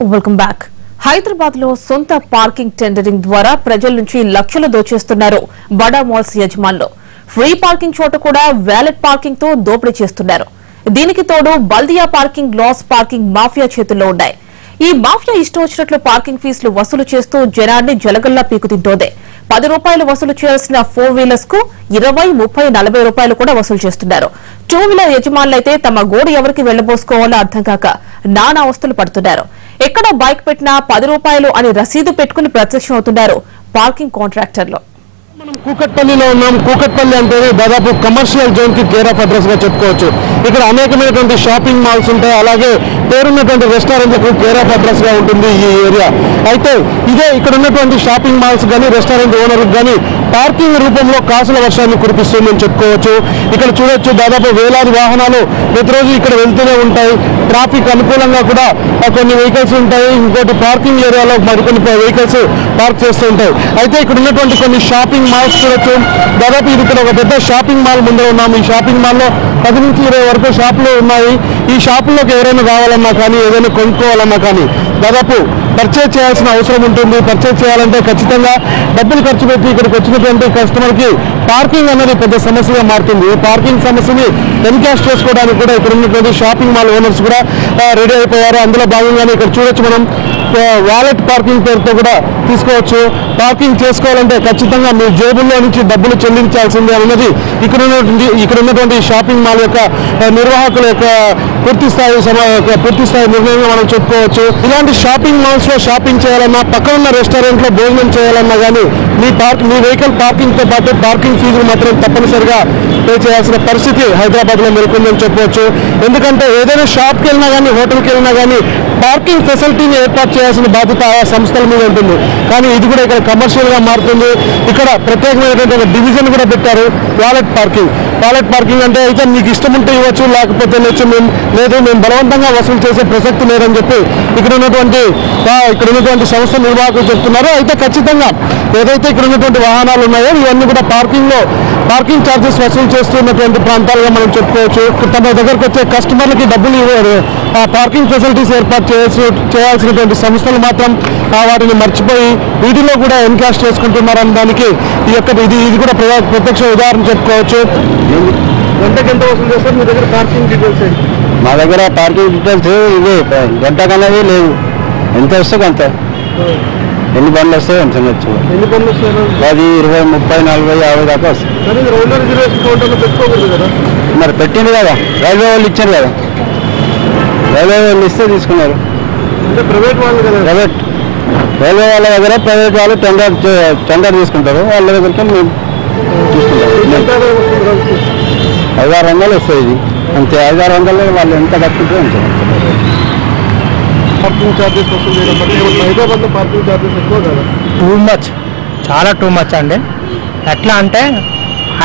Welcome back. Hyderabad లో సొంత parking tendering ద్వారా ప్రజల నుంచి లక్షలు దోచేస్తున్నారు బడా మాల్స్ యజమానులు. ఫ్రీ పార్కింగ్ చోట కూడా వ్యాలెట్ పార్కింగ్ తో దోపిడీ చేస్తున్నారు. దీనికి తోడు బల్దియా పార్కింగ్, గ్లాస్ పార్కింగ్ మాఫియా చేతుల్లో ఉన్నాయి. ఈ మాఫియా ఇష్టం వచ్చినట్లు పార్కింగ్ ఫీజులు వసూలు చేస్తూ జనాన్ని జలగల్లా పీకుతింటోంది. 10 రూపాయలు వసూలు చేయాల్సిన 4 వీలర్స్ కు 20, 30, 40 రూపాయలు కూడా వసూలు చేస్తున్నారు. 2 వీలర్ యజమానులైతే తమ గోడు ఎవరికి వెళ్లబోసుకోవాలో అర్థం కాక నానా అవస్థలు పడుతున్నారు. ఎక్కడ బైక్ పెట్టినా 10 రూపాయలు అని రసీదు పెట్టుకుని ప్రత్యక్షం అవుతున్నారు పార్కింగ్ కాంట్రాక్టర్లు. మనం కూకట్పల్లిలో ఉన్నాం. కూకట్పల్లి అంటే దాదాపు కమర్షియల్ జోన్ కి కేర్ ఆఫ్ అడ్రస్ గా చెప్పుకోవచ్చు. ఇక్కడ అనేకమైనటువంటి షాపింగ్ మాల్స్ ఉంటాయి, అలాగే పేరున్నటువంటి రెస్టారెంట్లకు కేర్ ఆఫ్ అడ్రస్ గా ఉంటుంది ఈ ఏరియా. అయితే ఇదే ఇక్కడ ఉన్నటువంటి షాపింగ్ మాల్స్ కానీ రెస్టారెంట్ ఓనర్లకు కానీ పార్కింగ్ రూపంలో కాసుల వర్షాన్ని కురిపిస్తుందని చెప్పుకోవచ్చు. ఇక్కడ చూడొచ్చు, దాదాపు వేలాది వాహనాలు ప్రతిరోజు ఇక్కడ వెళ్తూనే ఉంటాయి. ట్రాఫిక్ అనుకూలంగా కూడా కొన్ని వెహికల్స్ ఉంటాయి. ఇంకోటి పార్కింగ్ ఏరియాలో మరికొన్ని వెహికల్స్ పార్క్ చేస్తూ ఉంటాయి. అయితే ఇక్కడ ఉన్నటువంటి కొన్ని షాపింగ్ మాల్స్ చూడొచ్చు. దాదాపు ఇది ఇక్కడ ఒక పెద్ద షాపింగ్ మాల్ ముందర ఉన్నాము. ఈ షాపింగ్ మాల్లో 10 నుంచి 20 వరకు షాపులు ఉన్నాయి. ఈ షాపుల్లోకి ఎవరైనా రావాలన్నా కానీ ఏదైనా కొనుక్కోవాలన్నా కానీ దాదాపు పర్చేజ్ చేయాల్సిన అవసరం ఉంటుంది. పర్చేజ్ చేయాలంటే ఖచ్చితంగా డబ్బులు ఖర్చు పెట్టి ఇక్కడికి వచ్చినటువంటి కస్టమర్కి పార్కింగ్ అనేది పెద్ద సమస్యగా మారుతుంది. ఈ పార్కింగ్ సమస్యని ఎన్కాష్ చేసుకోవడానికి కూడా ఇక్కడ ఉన్నటువంటి షాపింగ్ మాల్ ఓనర్స్ కూడా రెడీ అయిపోయారు. అందులో భాగంగానే ఇక్కడ చూడొచ్చు, మనం వాలెట్ పార్కింగ్ పేరుతో కూడా తీసుకోవచ్చు. పార్కింగ్ చేసుకోవాలంటే ఖచ్చితంగా మీ జేబుల్లో నుంచి డబ్బులు చెల్లించాల్సిందే అన్నది ఇక్కడ ఉన్నటువంటి షాపింగ్ మాల్ యొక్క నిర్వాహకుల యొక్క పూర్తి స్థాయి నిర్ణయంగా మనం చెప్పుకోవచ్చు. ఇలాంటి షాపింగ్ మాల్స్ లో షాపింగ్ చేయాలన్నా, పక్కనున్న రెస్టారెంట్ లో భోజనం చేయాలన్నా కానీ మీ వెహికల్ పార్కింగ్ తో పాటు పార్కింగ్ ఫీజులు మాత్రం తప్పనిసరిగా పే చేయాల్సిన పరిస్థితి హైదరాబాద్ లో నెలకొందని చెప్పవచ్చు. ఎందుకంటే ఏదైనా షాప్కి వెళ్ళినా కానీ, హోటల్కి వెళ్ళినా కానీ పార్కింగ్ ఫెసిలిటీని ఏర్పాటు చేయాల్సిన బాధ్యత ఆయా సంస్థల మీద ఉంటుంది. కానీ ఇది కూడా ఇక్కడ కమర్షియల్ గా మారుతుంది. ఇక్కడ ప్రత్యేకమైనటువంటి ఒక డివిజన్ కూడా పెట్టారు, వాలెట్ పార్కింగ్. వాలెట్ పార్కింగ్ అంటే అయితే మీకు ఇష్టం ఉంటే ఇవ్వచ్చు, లేకపోతే మేము బలవంతంగా వసూలు చేసే ప్రసక్తి లేదని చెప్పి ఇక్కడ ఉన్నటువంటి సంస్థ నిర్వాహకులు చెప్తున్నారు. అయితే ఖచ్చితంగా ఏదైతే ఇక్కడ ఉన్నటువంటి వాహనాలు ఉన్నాయో ఇవన్నీ కూడా పార్కింగ్ ఛార్జెస్ వసూలు చేస్తున్నటువంటి ప్రాంతాలుగా మనం చెప్పుకోవచ్చు. తమ దగ్గరకు వచ్చే కస్టమర్లకి డబ్బులు పార్కింగ్ ఫెసిలిటీస్ ఏర్పాటు చేయాల్సినటువంటి సంస్థలు మాత్రం వాటిని మర్చిపోయి వీటిలో కూడా ఎన్కాష్ చేసుకుంటున్నారన్న దానికి ఇది కూడా ప్రత్యక్ష ఉదాహరణ చెప్పుకోవచ్చు. గంటకి ఎంత వసూలు చేస్తారు మీ దగ్గర పార్కింగ్ డీటెయిల్స్? మా దగ్గర పార్కింగ్ డీటెయిల్స్ ఇవి గంటకనేది లేవు, ఎంత వస్తే అంత. ఎన్ని బండ్లు వస్తాయి అంత వచ్చు. ఎన్ని బండ్లు వస్తాయి? 10, 20, 30, 40, 50 దాకా వస్తాయి. రిజర్వేషన్ కౌంటర్లో పెట్టుకోకూడదు కదా? మరి పెట్టింది కదా, రైల్వే వాళ్ళు ఇచ్చారు కదా. రైల్వే వాళ్ళు ఇస్తే తీసుకున్నారు. అంటే ప్రైవేట్ వాళ్ళు కదా? రైల్వే వాళ్ళ దగ్గర ప్రైవేట్ వాళ్ళు టెండర్ తీసుకుంటారు. వాళ్ళ దగ్గరికి మేము తీసుకుంటాం. 500-600 వస్తాయి. ఇది అంతే, 500-600 వాళ్ళు ఎంత కట్టుకుంటే అంతే. పార్కింగ్ ఛార్జెస్ వసూలు చేయడం బట్టి హైదరాబాద్లో పార్కింగ్ ఛార్జెస్ ఎక్కువ కదా? టూ మచ్, చాలా టూ మచ్ అండి. ఎట్లా అంటే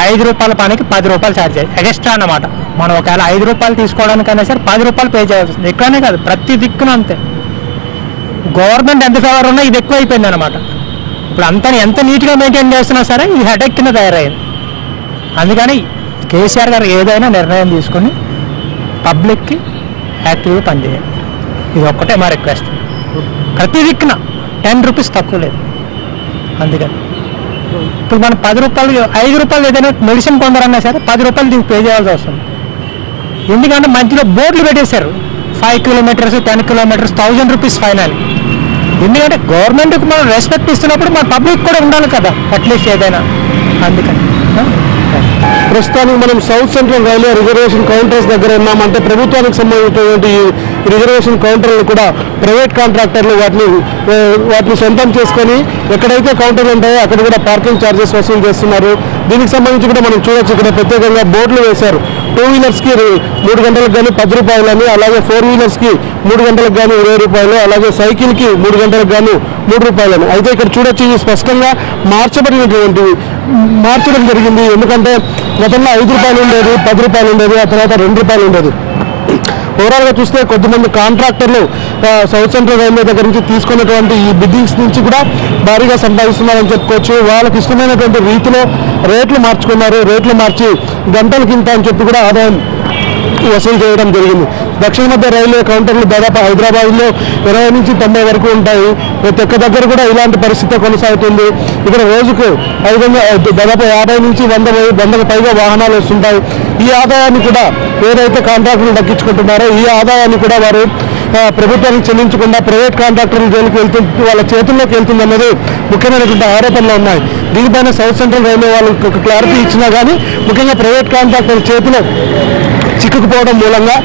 5 రూపాయల పనికి 10 రూపాయలు ఛార్జ్ ఎక్స్ట్రా అన్నమాట. మనం ఒకవేళ 5 రూపాయలు తీసుకోవడానికైనా సరే 10 రూపాయలు పే చేయాల్సి వస్తుంది. ఎక్కడనే కాదు, ప్రతి దిక్కున అంతే. గవర్నమెంట్ ఎంత ఫేవర్ ఉన్నా ఇది ఎక్కువ అయిపోయింది అనమాట. ఇప్పుడు ఎంత నీట్గా మెయింటైన్ చేస్తున్నా సరే ఇది హెడేక్ కింద తయారైంది. అందుకని కేసీఆర్ గారు ఏదైనా నిర్ణయం తీసుకొని పబ్లిక్కి యాక్టివ్గా పనిచేయాలి. ఇది ఒక్కటే మా రిక్వెస్ట్. ప్రతి దిక్కున 10 రూపీస్ తక్కువ లేదు. అందుకని ఇప్పుడు మనం 10 రూపాయలు, 5 రూపాయలు ఏదైనా మెడిసిన్ కొందరన్నా సరే 10 రూపాయలు దీనికి పే చేయాల్సి వస్తుంది. ఎందుకంటే మధ్యలో బోర్డులు పెట్టేశారు, 5 కిలోమీటర్స్, 10 కిలోమీటర్స్ 1000 రూపీస్ ఫైనల్. ఎందుకంటే గవర్నమెంట్కి మనం రెస్పెక్ట్ ఇస్తున్నప్పుడు మన పబ్లిక్ కూడా ఉండాలి కదా అట్లీస్ట్ ఏదైనా. అందుకని ప్రస్తుతానికి మనం south central railway reservation counters దగ్గర ఉన్నామంటే ప్రభుత్వానికి సంబంధించినటువంటి రిజర్వేషన్ కౌంటర్లు కూడా ప్రైవేట్ కాంట్రాక్టర్లు వాటిని సొంతం చేసుకొని ఎక్కడైతే కౌంటర్లు ఉంటాయో అక్కడ కూడా పార్కింగ్ ఛార్జెస్ వసూలు చేస్తున్నారు. దీనికి సంబంధించి కూడా మనం చూడొచ్చు, ఇక్కడ ప్రత్యేకంగా బోర్డులు వేశారు. 2 వీలర్స్కి 3 గంటలకు కానీ 10 రూపాయలని, అలాగే 4 వీలర్స్కి 3 గంటలకు కానీ 20 రూపాయలు, అలాగే సైకిల్కి 3 గంటలకు కానీ 3 రూపాయలని. అయితే ఇక్కడ చూడొచ్చు, ఇది స్పష్టంగా మార్చడం జరిగింది. ఎందుకంటే గతంలో 5 రూపాయలు ఉండేది, 10 రూపాయలు ఉండేది, ఆ తర్వాత 2 రూపాయలు ఉండేది. ఓవరాల్గా చూస్తే కొద్దిమంది కాంట్రాక్టర్లు సౌత్ సెంట్రల్ రైల్వే దగ్గర నుంచి తీసుకున్నటువంటి ఈ బిడ్డింగ్స్ నుంచి కూడా భారీగా సంపాదిస్తున్నారని చెప్పుకోవచ్చు. వాళ్ళకి ఇష్టమైనటువంటి రీతిలో రేట్లు మార్చుకున్నారు. రేట్లు మార్చి గంటలకింత అని చెప్పి కూడా ఆదాయం వసూలు చేయడం జరిగింది. దక్షిణ మధ్య రైల్వే కౌంటర్లు దాదాపు హైదరాబాద్లో 20 నుంచి 90 వరకు ఉంటాయి. ప్రతి ఒక్క దగ్గర కూడా ఇలాంటి పరిస్థితి కొనసాగుతుంది. ఇక్కడ రోజుకు దాదాపు 50 నుంచి 100కు పైగా వాహనాలు వస్తుంటాయి. ఈ ఆదాయాన్ని కూడా ఏదైతే కాంట్రాక్టులు దక్కించుకుంటున్నారో ఈ ఆదాయాన్ని కూడా వారు ప్రభుత్వానికి చెల్లించకుండా ప్రైవేట్ కాంట్రాక్టర్ల జోలికి వాళ్ళ చేతుల్లోకి వెళ్తుందన్నది ముఖ్యమైనటువంటి ఆరోపణలు ఉన్నాయి. దీనిపైన సౌత్ సెంట్రల్ రైల్వే వాళ్ళు క్లారిటీ ఇచ్చినా కానీ ముఖ్యంగా ప్రైవేట్ కాంట్రాక్టర్ల చేతిలో చిక్కుకుపోవడం మూలంగా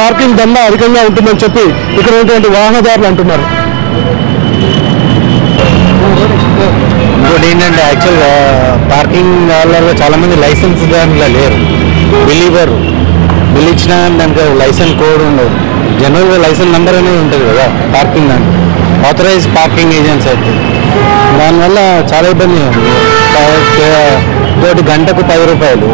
పార్కింగ్ దందా అధికంగా ఉంటుందని చెప్పి ఇక్కడ ఉన్నటువంటి వాహనదారులు అంటున్నారు. ఇంకోటి ఏంటంటే యాక్చువల్గా పార్కింగ్ వాళ్ళలో చాలామంది లైసెన్స్ దాంట్లో లేరు. బిల్ ఇచ్చినా దానికి లైసెన్స్ కోడ్ ఉండదు. జనరల్గా లైసెన్స్ నెంబర్ అనేది ఉంటుంది కదా పార్కింగ్ దాంట్లో, ఆథరైజ్ పార్కింగ్ ఏజెన్సీ అయితే. దానివల్ల చాలా ఇబ్బంది ఉంది. గంటకు 10 రూపాయలు.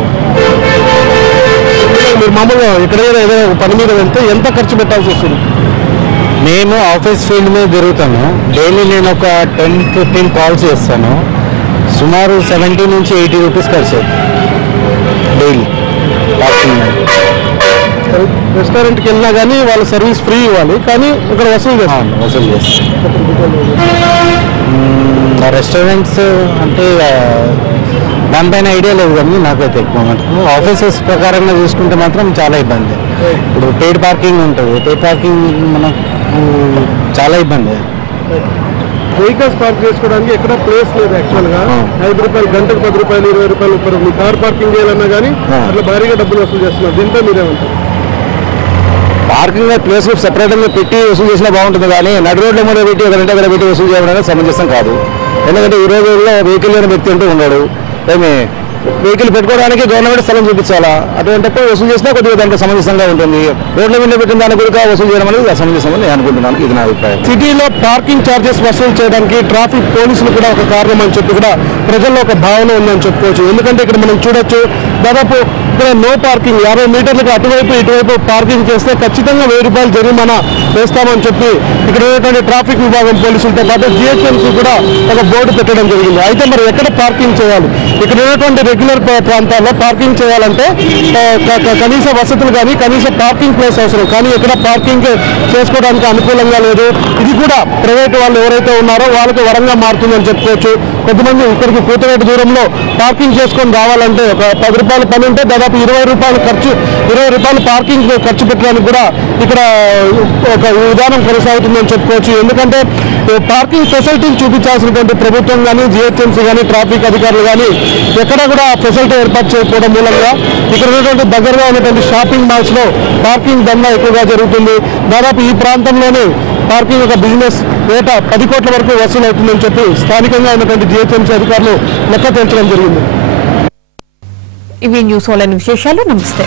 మీరు మామూలుగా ఎక్కడైనా ఏదో పని మీద వెళ్తే ఎంత ఖర్చు పెట్టాల్సి వస్తుంది? నేను ఆఫీస్ ఫీల్డ్ మీద తిరుగుతాను. డైలీ నేను ఒక 10-15 కాల్స్ చేస్తాను. సుమారు 70 నుంచి 80 రూపీస్ ఖర్చు డైలీ పార్కింగ్. రెస్టారెంట్కి వెళ్ళినా కానీ వాళ్ళ సర్వీస్ ఫ్రీ ఇవ్వాలి, కానీ ఇక్కడ వసూలు చేస్తాను. రెస్టారెంట్స్ అంటే దానిపైన ఐడియా లేదు కానీ నాకైతే ఎక్కువ మటుకు ఆఫీసెస్ ప్రకారంగా చూసుకుంటే మాత్రం చాలా ఇబ్బంది. ఇప్పుడు పెయిడ్ పార్కింగ్ ఉంటుంది. పెయిడ్ పార్కింగ్ మనకు చాలా ఇబ్బంది. వెహికల్స్ పార్క్ చేసుకోవడానికి ఎక్కడ ప్లేస్ లేదు. యాక్చువల్గా 5 రూపాయలు గంటకు 10 రూపాయలు 20 రూపాయలు మీ కార్ పార్కింగ్ చేయాలన్నా కానీ అట్లా భారీగా డబ్బులు వసూలు చేస్తున్నారు. దీంతో మీరేమంటారు? పార్కింగ్ ప్లేస్ సెపరేట్గా పెట్టి వసూలు చేసినా బాగుంటుంది, కానీ నడు రోడ్ల మీద పెట్టి ఒక గంట దగ్గర పెట్టి వసూలు చేయడం అనేది సమంజసం కాదు. ఎందుకంటే ఈ రోజుల్లో వెహికల్ లేని వ్యక్తి అంటూ ఉన్నాడు. వెహికల్ పెట్టుకోవడానికి గవర్నమెంట్ స్థలం చూపించాలా, అటువంటిప్పుడు వసూలు చేసినా కొద్దిగా దాంట్లో సమంజసంగా ఉంటుంది. రోడ్ల మీద పెట్టిన దాని గురించి వసూలు చేయడం అనేది అసమంజసం అని నేను అనుకుంటున్నాను. ఇది నా అభిప్రాయం. సిటీలో పార్కింగ్ ఛార్జెస్ వసూలు చేయడానికి ట్రాఫిక్ పోలీసులు కూడా ఒక కారణం అని చెప్పి కూడా ప్రజల్లో ఒక భావన ఉందని చెప్పుకోవచ్చు. ఎందుకంటే ఇక్కడ మనం చూడొచ్చు, దాదాపు ఇక్కడ నో పార్కింగ్ 50 మీటర్లకు అటువైపు ఇటువైపు పార్కింగ్ చేస్తే ఖచ్చితంగా 1000 రూపాయలు జరిమానా వేస్తామని చెప్పి ఇక్కడ ఉన్నటువంటి ట్రాఫిక్ విభాగం పోలీసులతో పాటు జిహెచ్ఎంసీ కూడా ఒక బోర్డు పెట్టడం జరిగింది. అయితే మరి ఎక్కడ పార్కింగ్ చేయాలి? ఇక్కడ ఉన్నటువంటి రెగ్యులర్ ప్రాంతాల్లో పార్కింగ్ చేయాలంటే కనీస వసతులు కానీ కనీస పార్కింగ్ ప్లేస్ అవసరం, కానీ ఇక్కడ పార్కింగ్ చేసుకోవడానికి అనుకూలంగా లేదు. ఇది కూడా ప్రైవేట్ వాళ్ళు ఎవరైతే ఉన్నారో వాళ్ళకి వరంగా మారుతుందని చెప్పుకోవచ్చు. కొంతమంది ఇక్కడికి కూతవేటు దూరంలో పార్కింగ్ చేసుకొని రావాలంటే ఒక 10 రూపాయల పని ఉంటే దాదాపు 20 రూపాయలు పార్కింగ్ ఖర్చు పెట్టడానికి కూడా ఇక్కడ ఒక విధానం కొనసాగుతుందని చెప్పుకోవచ్చు. ఎందుకంటే పార్కింగ్ ఫెసిలిటీని చూపించాల్సినటువంటి ప్రభుత్వం కానీ జిహెచ్ఎంసీ కానీ ట్రాఫిక్ అధికారులు కానీ ఎక్కడ కూడా ఫెసిలిటీ ఏర్పాటు చేయకపోవడం మూలంగా ఇక్కడ ఉన్నటువంటి దగ్గరగా ఉన్నటువంటి షాపింగ్ మాల్స్లో పార్కింగ్ దందా ఎక్కువగా జరుగుతుంది. దాదాపు ఈ ప్రాంతంలోనే పార్కింగ్ ఒక బిజినెస్ ఏటా 10 కోట్ల వరకు వసూలు అవుతుందని చెప్పి స్థానికంగా ఉన్నటువంటి జిహెచ్ఎంసీ అధికారులు లెక్క తేల్చడం జరిగింది. ఇవి న్యూస్ ఆన్లైన్ విశేషాలు. నమస్తే.